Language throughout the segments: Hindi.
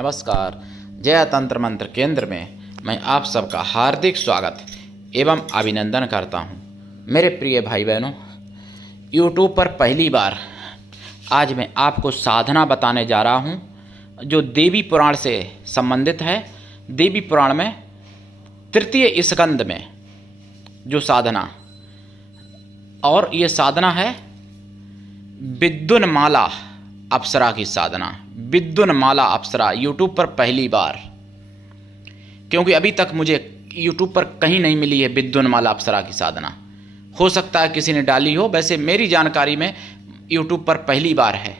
नमस्कार। जय तंत्र मंत्र केंद्र में मैं आप सबका हार्दिक स्वागत एवं अभिनंदन करता हूं। मेरे प्रिय भाई बहनों, YouTube पर पहली बार आज मैं आपको साधना बताने जा रहा हूं जो देवी पुराण से संबंधित है। देवी पुराण में तृतीय स्कंद में जो साधना, और ये साधना है विद्युन्माला अप्सरा की साधना। विद्युन्माला अप्सरा YouTube पर पहली बार, क्योंकि अभी तक मुझे YouTube पर कहीं नहीं मिली है विद्युन्माला अप्सरा की साधना। हो सकता है किसी ने डाली हो, वैसे मेरी जानकारी में YouTube पर पहली बार है,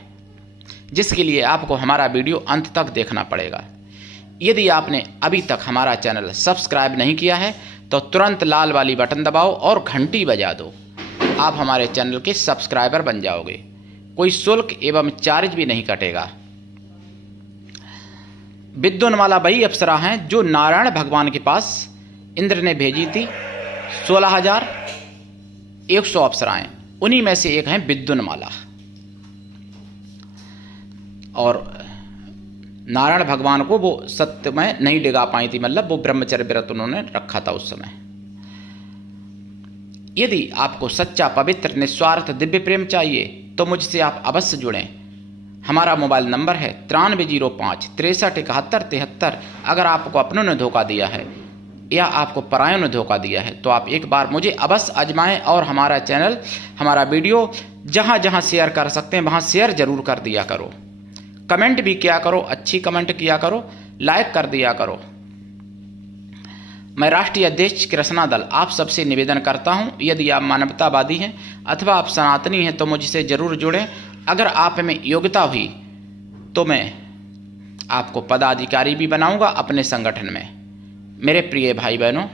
जिसके लिए आपको हमारा वीडियो अंत तक देखना पड़ेगा। यदि आपने अभी तक हमारा चैनल सब्सक्राइब नहीं किया है तो तुरंत लाल वाली बटन दबाओ और घंटी बजा दो। आप हमारे चैनल के सब्सक्राइबर बन जाओगे। कोई शुल्क एवं चार्ज भी नहीं कटेगा। विद्युन्माला वही अप्सरा हैं जो नारायण भगवान के पास इंद्र ने भेजी थी। 16,100 अप्सराएं, उन्हीं में से एक हैं विद्युन्माला। और नारायण भगवान को वो सत्य में नहीं डिगा पाई थी, मतलब वो ब्रह्मचर्य व्रत उन्होंने रखा था उस समय। यदि आपको सच्चा, पवित्र, निस्वार्थ दिव्य प्रेम चाहिए तो मुझसे आप अवश्य जुड़ें। हमारा मोबाइल नंबर है 9305 63 71 73। अगर आपको अपनों ने धोखा दिया है या आपको परायों ने धोखा दिया है तो आप एक बार मुझे अवश्य आजमाएं और हमारा चैनल, हमारा वीडियो जहां जहां शेयर कर सकते हैं वहां शेयर जरूर कर दिया करो। कमेंट भी किया करो, अच्छी कमेंट किया करो, लाइक कर दिया करो। मैं राष्ट्रीय अध्यक्ष कृष्णा दल आप सबसे निवेदन करता हूं, यदि आप मानवतावादी हैं अथवा आप सनातनी हैं तो मुझसे जरूर जुड़ें। अगर आप में योग्यता हुई तो मैं आपको पदाधिकारी भी बनाऊंगा अपने संगठन में। मेरे प्रिय भाई बहनों,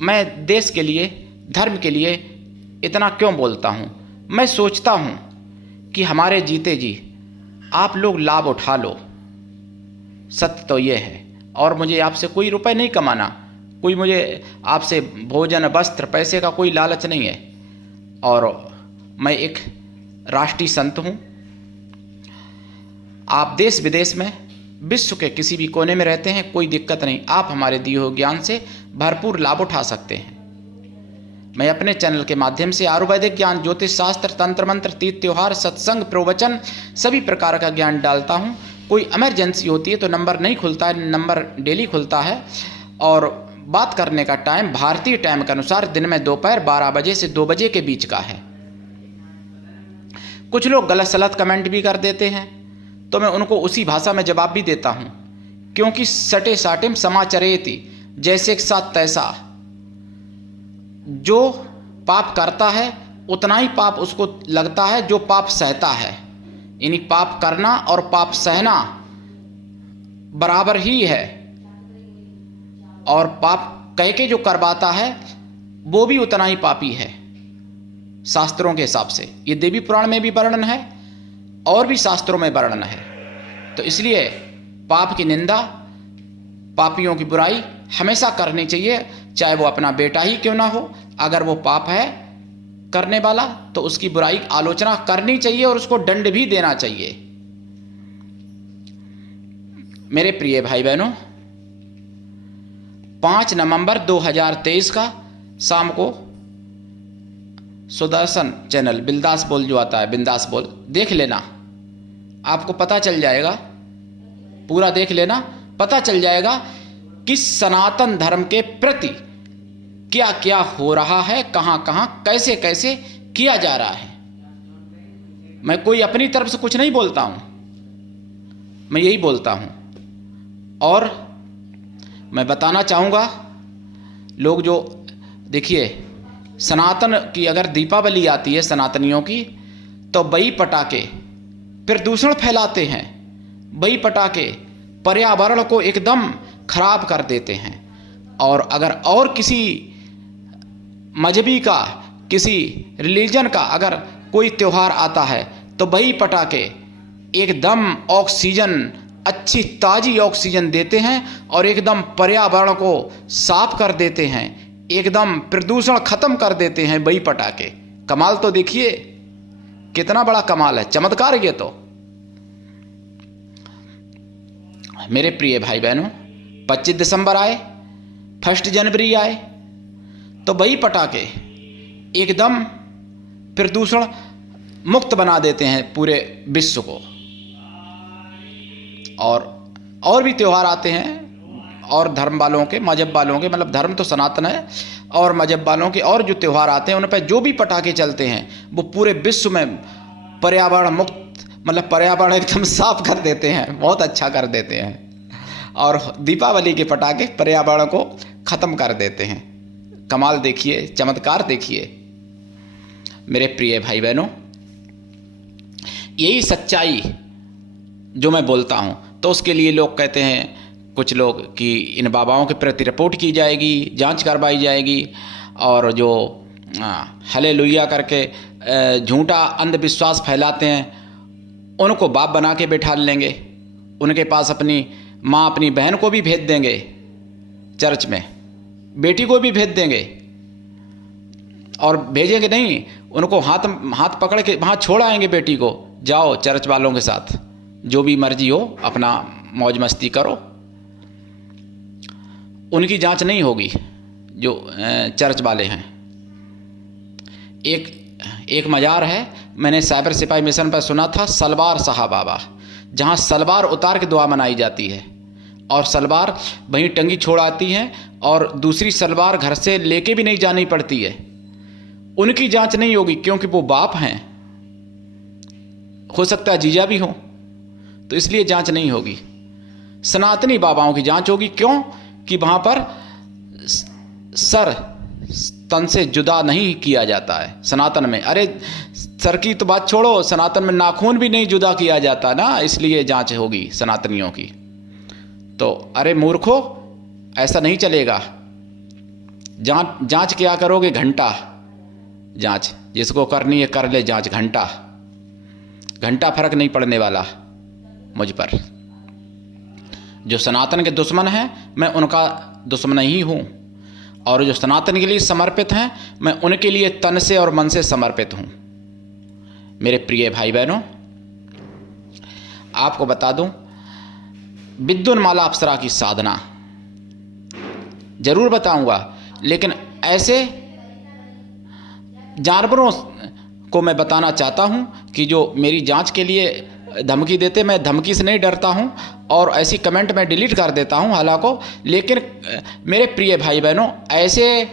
मैं देश के लिए, धर्म के लिए इतना क्यों बोलता हूं? मैं सोचता हूं कि हमारे जीते जी आप लोग लाभ उठा लो। सत्य तो ये है, और मुझे आपसे कोई रुपए नहीं कमाना, कोई मुझे आपसे भोजन, वस्त्र, पैसे का कोई लालच नहीं है। और मैं एक राष्ट्रीय संत हूँ। आप देश विदेश में, विश्व के किसी भी कोने में रहते हैं, कोई दिक्कत नहीं, आप हमारे दिए हुए ज्ञान से भरपूर लाभ उठा सकते हैं। मैं अपने चैनल के माध्यम से आयुर्वेदिक ज्ञान, ज्योतिष शास्त्र, तंत्र मंत्र, तीर्थ त्योहार, सत्संग, प्रवचन, सभी प्रकार का ज्ञान डालता हूँ। कोई इमरजेंसी होती है तो नंबर नहीं खुलता है, नंबर डेली खुलता है। और बात करने का टाइम भारतीय टाइम के अनुसार दिन में दोपहर 12 बजे से 2 बजे के बीच का है। कुछ लोग गलत सलत कमेंट भी कर देते हैं तो मैं उनको उसी भाषा में जवाब भी देता हूं, क्योंकि सटे साटिम समाचरेति, जैसे एक साथ तैसा। जो पाप करता है उतना ही पाप उसको लगता है जो पाप सहता है। यानी पाप करना और पाप सहना बराबर ही है। और पाप कह के जो करवाता है वो भी उतना ही पापी है शास्त्रों के हिसाब से। ये देवी पुराण में भी वर्णन है और भी शास्त्रों में वर्णन है। तो इसलिए पाप की निंदा, पापियों की बुराई हमेशा करनी चाहिए, चाहे वो अपना बेटा ही क्यों ना हो। अगर वो पाप है करने वाला तो उसकी बुराई आलोचना करनी चाहिए और उसको दंड भी देना चाहिए। मेरे प्रिय भाई बहनों, 5 नवंबर 2023 का शाम को सुदर्शन चैनल बिंदास बोल जो आता है, बिंदास बोल देख लेना, आपको पता चल जाएगा। पूरा देख लेना, पता चल जाएगा कि सनातन धर्म के प्रति क्या क्या हो रहा है, कहां कहां कैसे कैसे किया जा रहा है। मैं कोई अपनी तरफ से कुछ नहीं बोलता हूं, मैं यही बोलता हूं। और मैं बताना चाहूंगा, लोग जो देखिए, सनातन की अगर दीपावली आती है सनातनियों की, तो वही पटाखे प्रदूषण फैलाते हैं। वही पटाखे पर्यावरण को एकदम खराब कर देते हैं। और अगर और किसी मजहबी का, किसी रिलीजन का अगर कोई त्यौहार आता है तो वही पटाखे एकदम ऑक्सीजन, अच्छी ताजी ऑक्सीजन देते हैं और एकदम पर्यावरण को साफ कर देते हैं, एकदम प्रदूषण खत्म कर देते हैं वही पटाखे। कमाल तो देखिए, कितना बड़ा कमाल है, चमत्कार ये तो। मेरे प्रिय भाई बहनों, 25 दिसंबर आए, 1 जनवरी आए, तो वही पटाखे एकदम प्रदूषण मुक्त बना देते हैं पूरे विश्व को। और भी त्यौहार आते हैं, और धर्म वालों के, मजहब वालों के, मतलब धर्म तो सनातन है, और मजहब वालों के और जो त्यौहार आते हैं उन पर जो भी पटाखे चलते हैं वो पूरे विश्व में पर्यावरण मुक्त, मतलब पर्यावरण एकदम साफ कर देते हैं, बहुत अच्छा कर देते हैं। और दीपावली के पटाखे पर्यावरण को ख़त्म कर देते हैं। कमाल देखिए, चमत्कार देखिए मेरे प्रिय भाई बहनों। यही सच्चाई जो मैं बोलता हूँ, तो उसके लिए लोग कहते हैं, कुछ लोग, कि इन बाबाओं के प्रति रिपोर्ट की जाएगी, जांच करवाई जाएगी, और जो हालेलुया करके झूठा अंधविश्वास फैलाते हैं उनको बाप बना के बैठा लेंगे, उनके पास अपनी माँ अपनी बहन को भी भेज देंगे चर्च में, बेटी को भी भेज देंगे, और भेजेंगे नहीं, उनको हाथ पकड़ के वहाँ छोड़ आएंगे बेटी को, जाओ चर्च वालों के साथ जो भी मर्जी हो अपना मौज मस्ती करो। उनकी जांच नहीं होगी जो चर्च वाले हैं। एक मज़ार है, मैंने साइबर सिपाही मिशन पर सुना था, सलवार साहब बाबा, जहाँ सलवार उतार के दुआ मनाई जाती है, और सलवार वहीं टंगी छोड़ आती है, और दूसरी सलवार घर से लेके भी नहीं जानी पड़ती है। उनकी जांच नहीं होगी क्योंकि वो बाप हैं, हो सकता है जीजा भी हो, तो इसलिए जांच नहीं होगी। सनातनी बाबाओं की जांच होगी। क्यों? कि वहाँ पर सर तन से जुदा नहीं किया जाता है सनातन में। अरे सर की तो बात छोड़ो, सनातन में नाखून भी नहीं जुदा किया जाता ना, इसलिए जांच होगी सनातनियों की। तो अरे मूर्खो, ऐसा नहीं चलेगा। जांच क्या करोगे? घंटा जांच, जिसको करनी है कर ले जांच, घंटा फर्क नहीं पड़ने वाला मुझ पर। जो सनातन के दुश्मन हैं मैं उनका दुश्मन ही हूँ, और जो सनातन के लिए समर्पित हैं मैं उनके लिए तन से और मन से समर्पित हूँ। मेरे प्रिय भाई बहनों, आपको बता दूं, विद्युन्माला अप्सरा की साधना जरूर बताऊंगा, लेकिन ऐसे जानवरों को मैं बताना चाहता हूं कि जो मेरी जांच के लिए धमकी देते, मैं धमकी से नहीं डरता हूं, और ऐसी कमेंट मैं डिलीट कर देता हूं हालांकि। लेकिन मेरे प्रिय भाई बहनों, ऐसे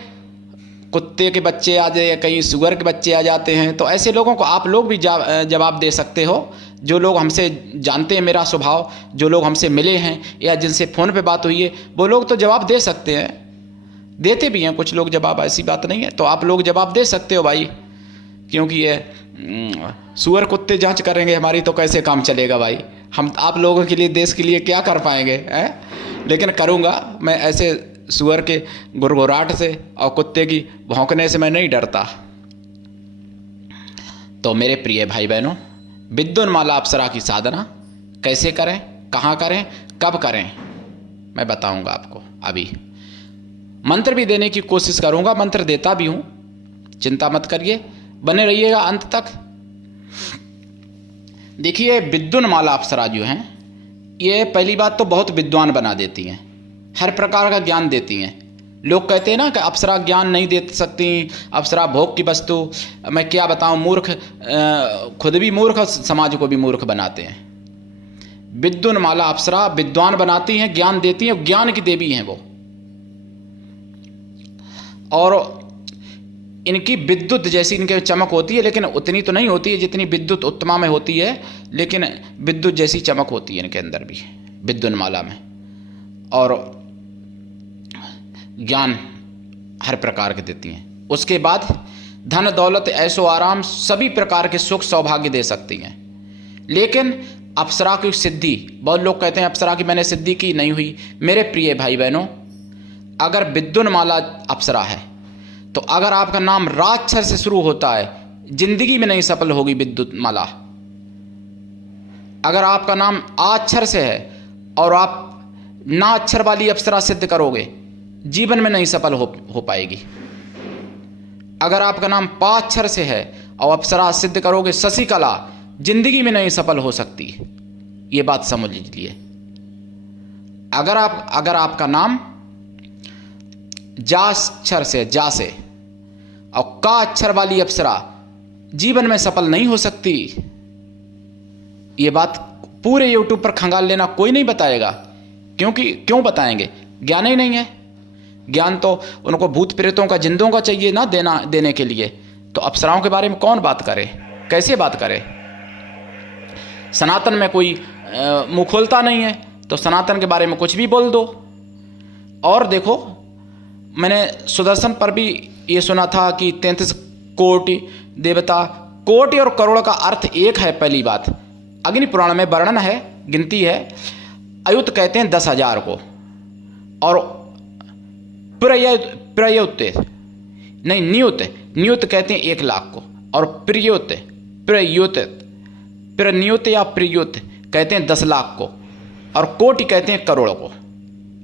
कुत्ते के बच्चे आ जाए, कहीं सुअर के बच्चे आ जाते हैं, तो ऐसे लोगों को आप लोग भी जवाब दे सकते हो। जो लोग हमसे जानते हैं मेरा स्वभाव, जो लोग हमसे मिले हैं या जिनसे फ़ोन पे बात हुई है, वो लोग तो जवाब दे सकते हैं, देते भी हैं कुछ लोग जवाब, ऐसी बात नहीं है। तो आप लोग जवाब दे सकते हो भाई, क्योंकि ये सुअर कुत्ते जांच करेंगे हमारी तो कैसे काम चलेगा भाई। हम आप लोगों के लिए, देश के लिए क्या कर पाएंगे हैं? लेकिन करूँगा मैं। ऐसे सुअर के गुरगुराहट से और कुत्ते की भौंकने से मैं नहीं डरता। तो मेरे प्रिय भाई बहनों, विद्युन्माला अप्सरा की साधना कैसे करें, कहाँ करें, कब करें, मैं बताऊंगा आपको। अभी मंत्र भी देने की कोशिश करूंगा, मंत्र देता भी हूं, चिंता मत करिए, बने रहिएगा अंत तक। देखिए, विद्युन्माला अप्सरा जो हैं, ये पहली बात तो बहुत विद्वान बना देती हैं, हर प्रकार का ज्ञान देती हैं। लोग कहते हैं ना कि अप्सरा ज्ञान नहीं दे सकती, अप्सरा भोग की वस्तु। मैं क्या बताऊं, मूर्ख, खुद भी मूर्ख, समाज को भी मूर्ख बनाते हैं। विद्युन्माला अप्सरा विद्वान बनाती हैं, ज्ञान देती हैं, ज्ञान की देवी हैं वो। और इनकी विद्युत जैसी इनके चमक होती है, लेकिन उतनी तो नहीं होती है जितनी विद्युत उत्तमा में होती है, लेकिन विद्युत जैसी चमक होती है इनके अंदर भी, विद्युन्माला में। और ज्ञान हर प्रकार के देती हैं। उसके बाद धन दौलत ऐशो आराम सभी प्रकार के सुख सौभाग्य दे सकती हैं। लेकिन अप्सरा की सिद्धि, बहुत लोग कहते हैं अप्सरा की मैंने सिद्धि की, नहीं हुई। मेरे प्रिय भाई बहनों, अगर विद्युन्माला अप्सरा है तो अगर आपका नाम रा अक्षर से शुरू होता है, जिंदगी में नहीं सफल होगी विद्युन्माला। अगर आपका नाम आ अक्षर से है और आप ना अक्षर वाली अप्सरा सिद्ध करोगे, जीवन में नहीं सफल हो पाएगी। अगर आपका नाम पा अक्षर से है और अप्सरा सिद्ध करोगे शशिकला, जिंदगी में नहीं सफल हो सकती। ये बात समझ लीजिए। अगर आपका नाम जा अक्षर से, जा से, और का अक्षर वाली अप्सरा जीवन में सफल नहीं हो सकती, ये बात पूरे YouTube पर खंगाल लेना, कोई नहीं बताएगा। क्योंकि क्यों बताएंगे? ज्ञान ही नहीं है। ज्ञान तो उनको भूत प्रेतों का, जिंदों का चाहिए ना देने के लिए। तो अप्सराओं के बारे में कौन बात करे, कैसे बात करे? सनातन में कोई मुंह खोलता नहीं है, तो सनातन के बारे में कुछ भी बोल दो। और देखो, मैंने सुदर्शन पर भी ये सुना था कि 33 कोटि देवता, कोटि और करोड़ का अर्थ एक है। पहली बात, अग्नि पुराण में वर्णन है, गिनती है। अयुत कहते हैं 10,000 को, और प्रयुत नहीं, नियुत कहते हैं 1,00,000 को, और प्रनियुत या प्रयुत कहते हैं 10,00,000 को, और कोटि कहते हैं करोड़ को।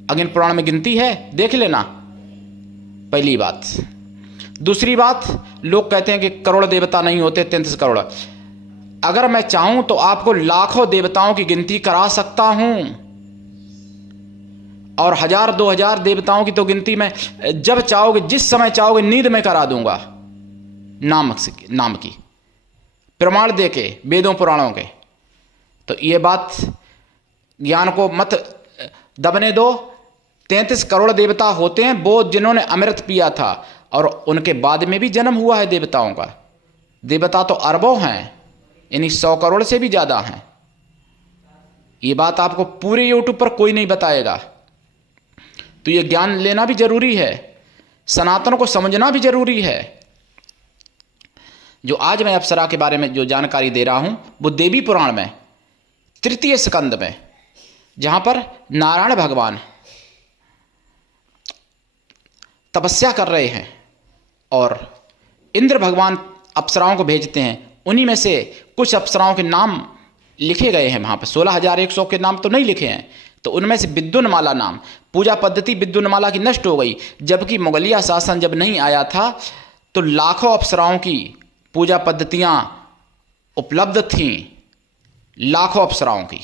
अग्नि पुराण में गिनती है, देख लेना। पहली बात। दूसरी बात, लोग कहते हैं कि करोड़ देवता नहीं होते, 33 करोड़। अगर मैं चाहूं तो आपको लाखों देवताओं की गिनती करा सकता हूं, और 1,000-2,000 देवताओं की तो गिनती मैं जब चाहोगे, जिस समय चाहोगे, नींद में करा दूंगा, नाम की प्रमाण देके, वेदों पुराणों के। तो ये बात ज्ञान को मत दबने दो। 33 करोड़ देवता होते हैं, वो जिन्होंने अमृत पिया था, और उनके बाद में भी जन्म हुआ है देवताओं का। देवता तो अरबों हैं, यानी 100 करोड़ से भी ज़्यादा हैं। ये बात आपको पूरे YouTube पर कोई नहीं बताएगा। तो ये ज्ञान लेना भी जरूरी है, सनातन को समझना भी जरूरी है। जो आज मैं अप्सरा के बारे में जो जानकारी दे रहा हूं, वो देवी पुराण में 3 स्कंद में, जहां पर नारायण भगवान तपस्या कर रहे हैं और इंद्र भगवान अप्सराओं को भेजते हैं। उन्हीं में से कुछ अप्सराओं के नाम लिखे गए हैं वहाँ पर। 16,100 के नाम तो नहीं लिखे हैं। तो उनमें से विद्युन्माला नाम, पूजा पद्धति विद्युन्माला की नष्ट हो गई। जबकि मुगलिया शासन जब नहीं आया था तो लाखों अप्सराओं की पूजा पद्धतियाँ उपलब्ध थीं, लाखों अप्सराओं की,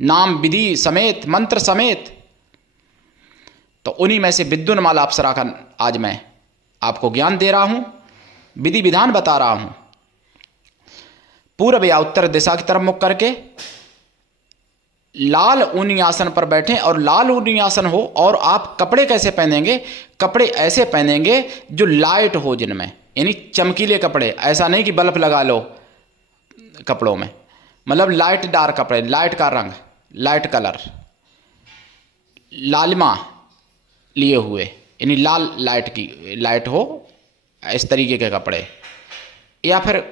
नाम विधि समेत, मंत्र समेत। तो उन्हीं में से विद्युन्माला अप्सरा का आज मैं आपको ज्ञान दे रहा हूँ, विधि विधान बता रहा हूँ। पूर्व या उत्तर दिशा की तरफ मुख करके लाल ऊनी आसन पर बैठें, और लाल ऊनी आसन हो। और आप कपड़े कैसे पहनेंगे? कपड़े ऐसे पहनेंगे जो लाइट हो, जिनमें यानी चमकीले कपड़े। ऐसा नहीं कि बल्ब लगा लो कपड़ों में, मतलब लाइट डार्क कपड़े, लाइट का रंग, लाइट कलर, लालिमा लिए हुए, यानी लाल लाइट हो, इस तरीके के कपड़े। या फिर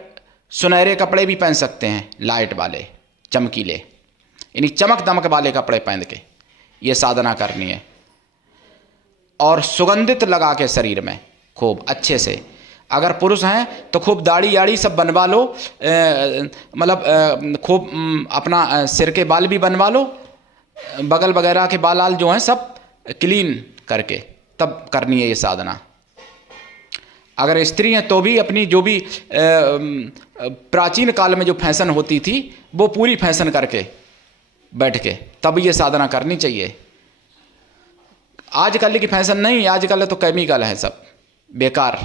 सुनहरे कपड़े भी पहन सकते हैं, लाइट वाले, चमकीले, यानी चमक दमक वाले कपड़े पहन के ये साधना करनी है। और सुगंधित लगा के शरीर में खूब अच्छे से, अगर पुरुष हैं तो खूब दाढ़ी याड़ी सब बनवा लो, मतलब खूब अपना सिर के बाल भी बनवा लो, बगल वगैरह के बाल जो हैं सब क्लीन करके तब करनी है ये साधना। अगर स्त्री हैं तो भी अपनी जो भी प्राचीन काल में जो फैशन होती थी वो पूरी फैशन करके बैठ के तब ये साधना करनी चाहिए। आजकल की फैशन नहीं, आजकल तो केमिकल है सब बेकार।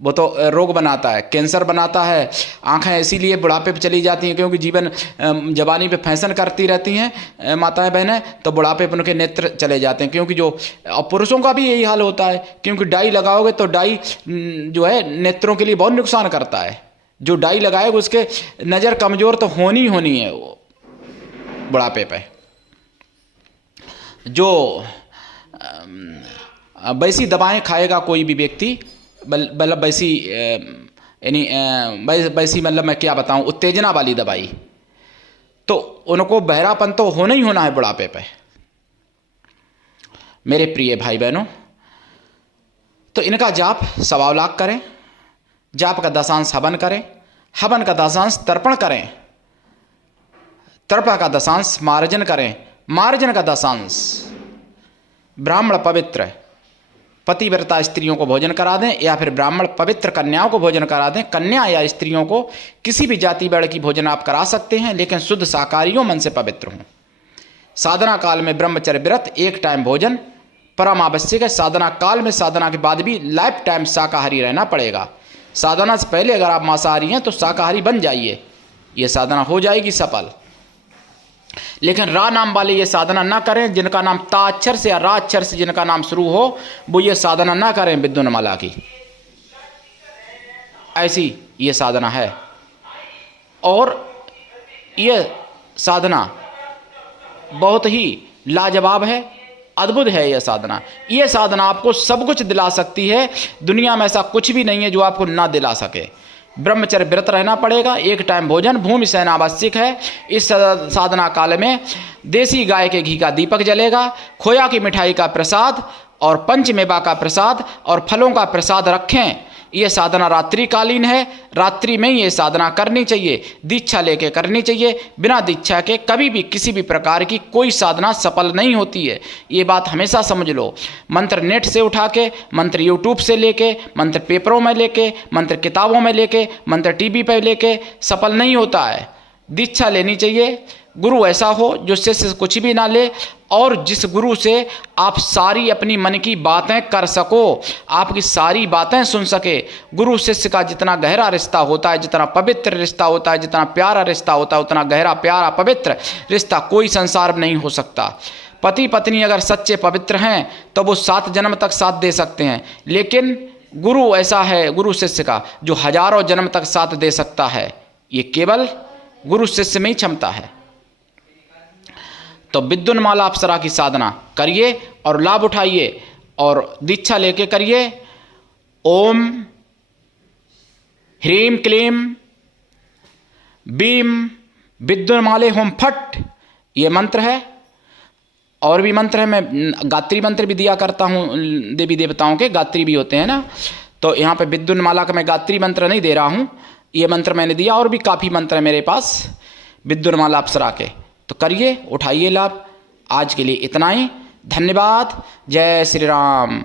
वो तो रोग बनाता है, कैंसर बनाता है। आंखें इसीलिए बुढ़ापे पे चली जाती हैं क्योंकि जीवन जवानी पे फैशन करती रहती हैं माताएं बहनें, तो बुढ़ापे पे उनके नेत्र चले जाते हैं। क्योंकि जो, और पुरुषों का भी यही हाल होता है, क्योंकि डाई लगाओगे तो डाई जो है नेत्रों के लिए बहुत नुकसान करता है। जो डाई लगाएगा उसके नज़र कमज़ोर तो होनी है वो बुढ़ापे पे। जो वैसी दवाएं खाएगा कोई भी व्यक्ति, मतलब वैसी यानी वैसी मतलब मैं क्या बताऊं, उत्तेजना वाली दवाई, तो उनको बहरापन तो होना ही होना है बुढ़ापे पे। मेरे प्रिय भाई बहनों, तो इनका जाप 1.25 लाख करें, जाप का दशांश हवन करें, हवन का दशांश तर्पण करें, तर्पण का दशांश मार्जन करें, मार्जन का दशांश ब्राह्मण पवित्र पतिव्रता स्त्रियों को भोजन करा दें, या फिर ब्राह्मण पवित्र कन्याओं को भोजन करा दें। कन्या या स्त्रियों को किसी भी जाति वर्ण की भोजन आप करा सकते हैं, लेकिन शुद्ध शाकाहारियों मन से पवित्र हों। साधना काल में ब्रह्मचर्य व्रत, 1 टाइम भोजन परम आवश्यक है। साधना काल में, साधना के बाद भी लाइफ टाइम शाकाहारी रहना पड़ेगा। साधना से पहले अगर आप मांसाहारी हैं तो शाकाहारी बन जाइए, ये साधना हो जाएगी सफल। लेकिन रा नाम वाले ये साधना ना करें, जिनका नाम ता अक्षर से या रा अक्षर से जिनका नाम शुरू हो, वो ये साधना ना करें विद्युन्माला की। ऐसी ये साधना है और ये साधना बहुत ही लाजवाब है, अद्भुत है यह साधना। यह साधना आपको सब कुछ दिला सकती है, दुनिया में ऐसा कुछ भी नहीं है जो आपको ना दिला सके। ब्रह्मचर्य व्रत रहना पड़ेगा, 1 टाइम भोजन, भूमि शयन आवश्यक है। इस साधना काल में देसी गाय के घी का दीपक जलेगा, खोया की मिठाई का प्रसाद और पंचमेवा का प्रसाद और फलों का प्रसाद रखें। ये साधना रात्रिकालीन है, रात्रि में ये साधना करनी चाहिए, दीक्षा लेके करनी चाहिए। बिना दीक्षा के कभी भी किसी भी प्रकार की कोई साधना सफल नहीं होती है, ये बात हमेशा समझ लो। मंत्र नेट से उठा के, मंत्र यूट्यूब से लेके, मंत्र पेपरों में लेके, मंत्र किताबों में लेके, मंत्र टीवी पर लेके सफल नहीं होता है। दीक्षा लेनी चाहिए, गुरु ऐसा हो जो शिष्य से कुछ भी ना ले और जिस गुरु से आप सारी अपनी मन की बातें कर सको, आपकी सारी बातें सुन सके। गुरु शिष्य का जितना गहरा रिश्ता होता है, जितना पवित्र रिश्ता होता है, जितना प्यारा रिश्ता होता है, उतना गहरा प्यारा पवित्र रिश्ता कोई संसार में नहीं हो सकता। पति पत्नी अगर सच्चे पवित्र हैं तो वो 7 जन्म तक साथ दे सकते हैं, लेकिन गुरु ऐसा है, गुरु शिष्य का, जो हजारों जन्म तक साथ दे सकता है। ये केवल गुरु शिष्य में ही क्षमता है। तो विद्युन्माला अप्सरा की साधना करिए और लाभ उठाइए और दीक्षा लेके करिए। ओम ह्रीम क्लीम बीम विद्युन्माले होम फट, ये मंत्र है। और भी मंत्र है, मैं गात्री मंत्र भी दिया करता हूँ, देवी देवताओं के गात्री भी होते हैं ना, तो यहाँ पे विद्युन्माला का मैं गात्री मंत्र नहीं दे रहा हूँ, ये मंत्र मैंने दिया। और भी काफ़ी मंत्र है मेरे पास विद्युन्माला अप्सरा के, तो करिए, उठाइए लाभ। आज के लिए इतना ही, धन्यवाद। जय श्री राम।